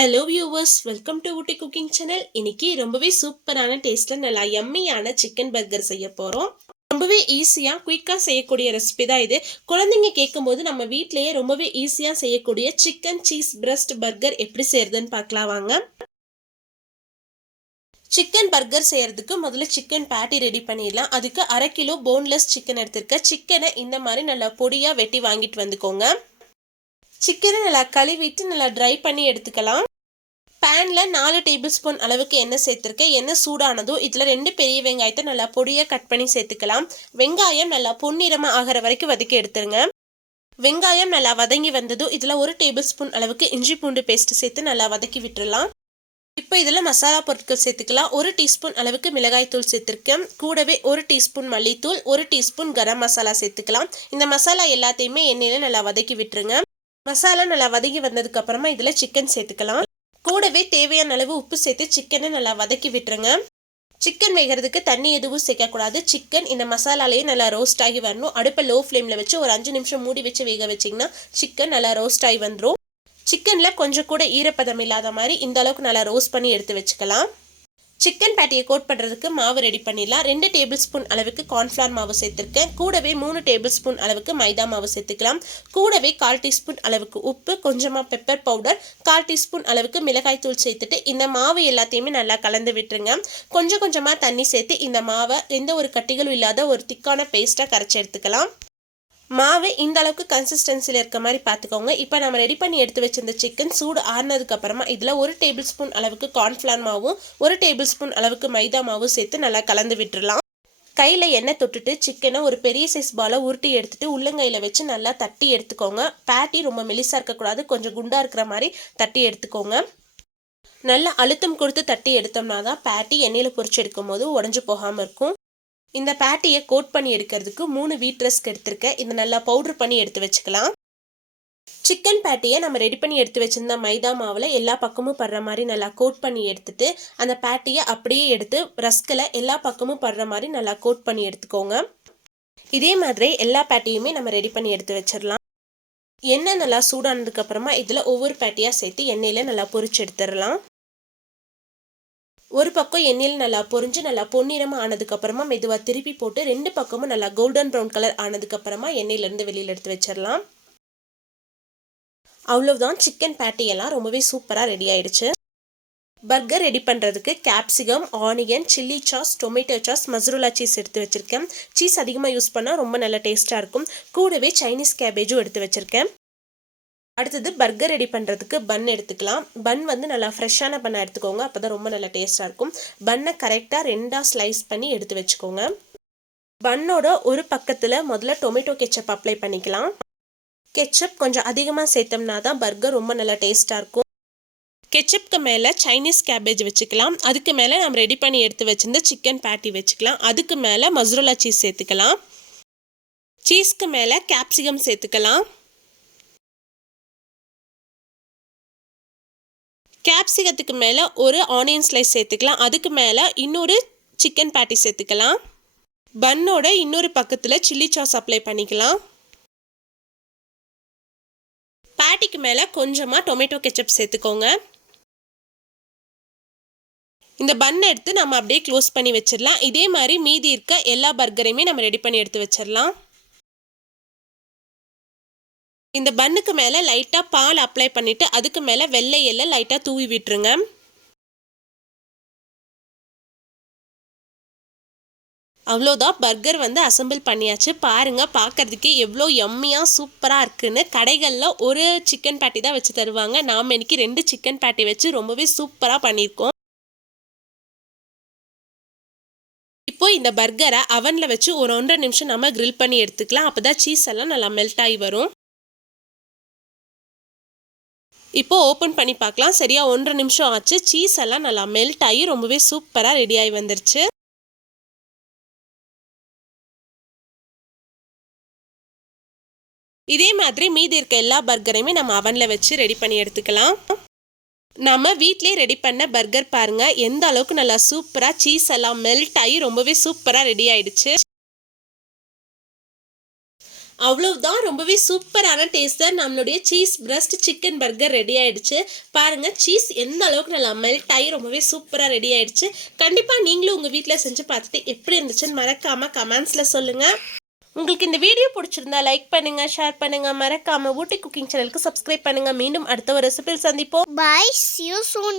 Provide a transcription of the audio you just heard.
Hello viewers, welcome to Ooty cooking channel. இன்னைக்கு ரொம்பவே சூப்பரான டேஸ்ட்ல நல்லா யம்மியான சிக்கன் பர்கர் செய்ய போறோம். ரொம்பவே ஈஸியா குயிக்கா செய்யக்கூடிய ரெசிபி தான் இது. குழந்தைங்க கேட்கும்போது நம்ம வீட்லயே ரொம்பவே ஈஸியா செய்யக்கூடிய சிக்கன் சீஸ் பிரஸ்ட் பர்கர் எப்படி செய்யறதுன்னு பார்க்கலாம் வாங்க. சிக்கன் பர்கர் செய்யறதுக்கு முதல்ல சிக்கன் பேட்டி ரெடி பண்ணிடலாம். அதுக்கு 1/2 கிலோ போன்லெஸ் சிக்கன் எடுத்திருக்கேன். சிக்கனை இந்த மாதிரி நல்லா பொடியா வெட்டி வாங்கிட்டு வந்துக்கோங்க. சிக்கனை நல்லா கழுவிட்டு நல்லா ட்ரை பண்ணி எடுத்துக்கலாம். பேனில் 4 டேபிள் ஸ்பூன் அளவுக்கு எண்ணெய் சேர்த்துருக்கேன். எண்ணெய் சூடானதும் இதில் 2 பெரிய வெங்காயத்தை நல்லா பொடியாக கட் பண்ணி சேர்த்துக்கலாம். வெங்காயம் நல்லா பொன்னிறமாக ஆகிற வரைக்கும் வதக்கி எடுத்துருங்க. வெங்காயம் நல்லா வதங்கி வந்ததும் இதில் 1 டேபிள் ஸ்பூன் அளவுக்கு இஞ்சி பூண்டு பேஸ்ட் சேர்த்து நல்லா வதக்கி விட்டுடலாம். இப்போ இதில் மசாலா பொருட்கள் சேர்த்துக்கலாம். 1 டீஸ்பூன் அளவுக்கு மிளகாய் தூள் சேர்த்துருக்கேன். கூடவே 1 டீஸ்பூன் மல்லித்தூள், 1 டீஸ்பூன் கரம் மசாலா சேர்த்துக்கலாம். இந்த மசாலா எல்லாத்தையுமே எண்ணெயில் நல்லா வதக்கி விட்டுருங்க. மசாலா நல்லா வதங்கி வந்ததுக்கு அப்புறமா இதில் சிக்கன் சேர்த்துக்கலாம். கூடவே தேவையான அளவு உப்பு சேர்த்து சிக்கனை நல்லா வதக்கி விட்டுருங்க. சிக்கன் வேகிறதுக்கு தண்ணி எதுவும் சேர்க்கக்கூடாது. சிக்கன் இந்த மசாலாலேயே நல்லா ரோஸ்ட் ஆகி வரணும். அடுப்பை லோ ஃப்ளேமில் வச்சு ஒரு 5 நிமிஷம் மூடி வச்சு வேக வச்சிங்கன்னா சிக்கன் நல்லா ரோஸ்ட் ஆகி வந்துடும். சிக்கனில் கொஞ்சம் கூட ஈரப்பதம் இல்லாத மாதிரி இந்த அளவுக்கு நல்லா ரோஸ்ட் பண்ணி எடுத்து வச்சுக்கலாம். சிக்கன் பேட்டியை கோட் பண்ணுறதுக்கு மாவு ரெடி பண்ணிடலாம். 2 டேபிள் ஸ்பூன் அளவுக்கு கார்ன்ஃப்ளவர் மாவு சேர்த்துருக்கேன். கூடவே 3 டேபிள் ஸ்பூன் அளவுக்கு மைதா மாவு சேர்த்துக்கலாம். கூடவே 1/4 டீஸ்பூன் அளவுக்கு உப்பு, கொஞ்சமாக பெப்பர் பவுடர், 1/4 டீஸ்பூன் அளவுக்கு மிளகாய் தூள் சேர்த்துட்டு இந்த மாவு எல்லாத்தையுமே நல்லா கலந்து விட்டுருங்க. கொஞ்சம் கொஞ்சமாக தண்ணி சேர்த்து இந்த மாவை எந்த ஒரு கட்டிகளும் இல்லாத ஒரு திக்கான பேஸ்ட்டாக கரைச்சி எடுத்துக்கலாம். மாவு இந்த அளவுக்கு கன்சிஸ்டன்சியில் இருக்க மாதிரி பார்த்துக்கோங்க. இப்போ நம்ம ரெடி பண்ணி எடுத்து வச்சிருந்த சிக்கன் சூடு ஆறுனதுக்கு அப்புறமா இதில் 1 டேபிள் ஸ்பூன் அளவுக்கு கார்ன்ஃப்ளவர் மாவும் 1 டேபிள் ஸ்பூன் அளவுக்கு மைதா மாவும் சேர்த்து நல்லா கலந்து விட்டுடலாம். கையில் எண்ணெய் தொட்டுட்டு சிக்கனை ஒரு பெரிய சைஸ் பாலை உருட்டி எடுத்துட்டு உள்ளங்கையில் வச்சு நல்லா தட்டி எடுத்துக்கோங்க. பேட்டி ரொம்ப மெலிசாக இருக்கக்கூடாது, கொஞ்சம் குண்டாக இருக்கிற மாதிரி தட்டி எடுத்துக்கோங்க. நல்லா அழுத்தம் கொடுத்து தட்டி எடுத்தோம்னா தான் பேட்டி எண்ணெயில் பொரிச்சு எடுக்கும் போது உடஞ்சி போகாமல் இருக்கும். இந்த பேட்டியை கோட் பண்ணி எடுக்கிறதுக்கு 3 வீட் ரஸ்க் எடுத்திருக்கேன். இதை நல்லா பவுடர் பண்ணி எடுத்து வச்சுக்கலாம். சிக்கன் பேட்டியை நம்ம ரெடி பண்ணி எடுத்து வச்சிருந்த மைதா மாவில் எல்லா பக்கமும் படுற மாதிரி நல்லா கோட் பண்ணி எடுத்துட்டு அந்த பேட்டியை அப்படியே எடுத்து ரஸ்கில் எல்லா பக்கமும் படுற மாதிரி நல்லா கோட் பண்ணி எடுத்துக்கோங்க. இதே மாதிரி எல்லா பேட்டியுமே நம்ம ரெடி பண்ணி எடுத்து வச்சிடலாம். எண்ணெய் நல்லா சூடானதுக்கு அப்புறமா இதில் ஒவ்வொரு பேட்டியாக சேர்த்து எண்ணெயில் நல்லா பொரிச்சு எடுத்துடலாம். ஒரு பக்கம் எண்ணெயில் நல்லா பொரிஞ்சு நல்லா பொன்னிறமாக ஆனதுக்கப்புறமா மெதுவாக திருப்பி போட்டு 2 பக்கமும் நல்லா கோல்டன் ப்ரௌன் கலர் ஆனதுக்கப்புறமா எண்ணெயிலேருந்து வெளியில் எடுத்து வச்சிடலாம். அவ்வளோதான், சிக்கன் பேட்டியெல்லாம் ரொம்பவே சூப்பராக ரெடி ஆயிடுச்சு. பர்கர் ரெடி பண்ணுறதுக்கு capsicum, onion, chilli sauce, tomato sauce, mozzarella cheese எடுத்து வச்சுருக்கேன். சீஸ் அதிகமாக யூஸ் பண்ணால் ரொம்ப நல்லா டேஸ்ட்டாக இருக்கும். கூடவே சைனீஸ் கேபேஜும் எடுத்து வச்சுருக்கேன். அடுத்தது பர்கர் ரெடி பண்ணுறதுக்கு பன் எடுத்துக்கலாம். பன் வந்து நல்லா ஃப்ரெஷ்ஷான பண்ணை எடுத்துக்கோங்க, அப்போ தான் ரொம்ப நல்லா டேஸ்ட்டாக இருக்கும். பன்னை கரெக்டாக 2ஆக ஸ்லைஸ் பண்ணி எடுத்து வச்சுக்கோங்க. பன்னோட ஒரு பக்கத்தில் முதல்ல டொமேட்டோ கெச்சப் அப்ளை பண்ணிக்கலாம். கெச்சப் கொஞ்சம் அதிகமாக சேர்த்தோம்னா தான் பர்கர் ரொம்ப நல்லா டேஸ்ட்டாக இருக்கும். கெச்சப்புக்கு மேலே சைனீஸ் கேபேஜ் வச்சுக்கலாம். அதுக்கு மேலே நம்ம ரெடி பண்ணி எடுத்து வச்சுருந்த சிக்கன் பேட்டி வச்சுக்கலாம். அதுக்கு மேலே மசருலா சீஸ் சேர்த்துக்கலாம். சீஸ்க்கு மேலே கேப்சிகம் சேர்த்துக்கலாம். கேப்சிகத்துக்கு மேலே ஒரு ஆனியன் ஸ்லைஸ் சேர்த்துக்கலாம். அதுக்கு மேலே இன்னொரு சிக்கன் பேட்டி சேர்த்துக்கலாம். பன்னோட இன்னொரு பக்கத்தில் சில்லி சாஸ் அப்ளை பண்ணிக்கலாம். பேட்டிக்கு மேலே கொஞ்சமாக டொமேட்டோ கெச்சப் சேர்த்துக்கோங்க. இந்த பன்னை எடுத்து நம்ம அப்படியே க்ளோஸ் பண்ணி வச்சிடலாம். இதே மாதிரி மீதி இருக்க எல்லா பர்கரையுமே நம்ம ரெடி பண்ணி எடுத்து வச்சிடலாம். இந்த பன்னுக்கு மேலே லைட்டாக பால் அப்ளை பண்ணிவிட்டு அதுக்கு மேலே வெள்ளை எல்லை லைட்டாக தூவி விட்டுருங்க. அவ்வளோதான், பர்கர் வந்து அசம்பிள் பண்ணியாச்சு. பாருங்கள், பார்க்குறதுக்கு எவ்வளோ யம்மியாக சூப்பராக இருக்குன்னு. கடைகளில் ஒரு சிக்கன் பேட்டி தான் வச்சு தருவாங்க. நாம் இன்னைக்கு 2 சிக்கன் பேட்டி வச்சு ரொம்பவே சூப்பராக பண்ணியிருக்கோம். இப்போ இந்த பர்கரை அவனில் வச்சு ஒரு 1.5 நிமிஷம் நம்ம கிரில் பண்ணி எடுத்துக்கலாம். அப்போ தான் சீஸ் எல்லாம் நல்லா மெல்ட் ஆகி வரும். இப்போ ஓப்பன் பண்ணி பார்க்கலாம். சரியா 1.5 நிமிஷம் ஆச்சு. சீஸ் எல்லாம் நல்லா மெல்ட் ஆகி ரொம்பவே சூப்பராக ரெடி ஆகி வந்துருச்சு. இதே மாதிரி மீதி இருக்க எல்லா பர்கரையுமே நம்ம அவனில் வச்சு ரெடி பண்ணி எடுத்துக்கலாம். நம்ம வீட்டிலே ரெடி பண்ண பர்கர் பாருங்கள் எந்த அளவுக்கு நல்லா சூப்பராக சீஸ் எல்லாம் மெல்ட் ஆகி ரொம்பவே சூப்பராக ரெடி ஆயிடுச்சு. அவ்வளவுதான், ரொம்பவே சூப்பரான டேஸ்ட்டாக நம்மளுடைய cheese breast chicken burger ready ஆயிடுச்சு. பாருங்கள், சீஸ் எந்த அளவுக்கு நல்லா மெல்ட் ஆகி ரொம்பவே சூப்பராக ரெடி ஆயிடுச்சு. கண்டிப்பாக நீங்களும் உங்கள் வீட்டில் செஞ்சு பார்த்துட்டு எப்படி இருந்துச்சுன்னு மறக்காமல் கமெண்ட்ஸில் சொல்லுங்கள். உங்களுக்கு இந்த வீடியோ பிடிச்சிருந்தா லைக் பண்ணுங்கள், ஷேர் பண்ணுங்கள், மறக்காமல் ஊட்டி குக்கிங் சேனலுக்கு சப்ஸ்கிரைப் பண்ணுங்கள். மீண்டும் அடுத்த ஒரு ரெசிபியில் சந்திப்போம். Bye, see you soon.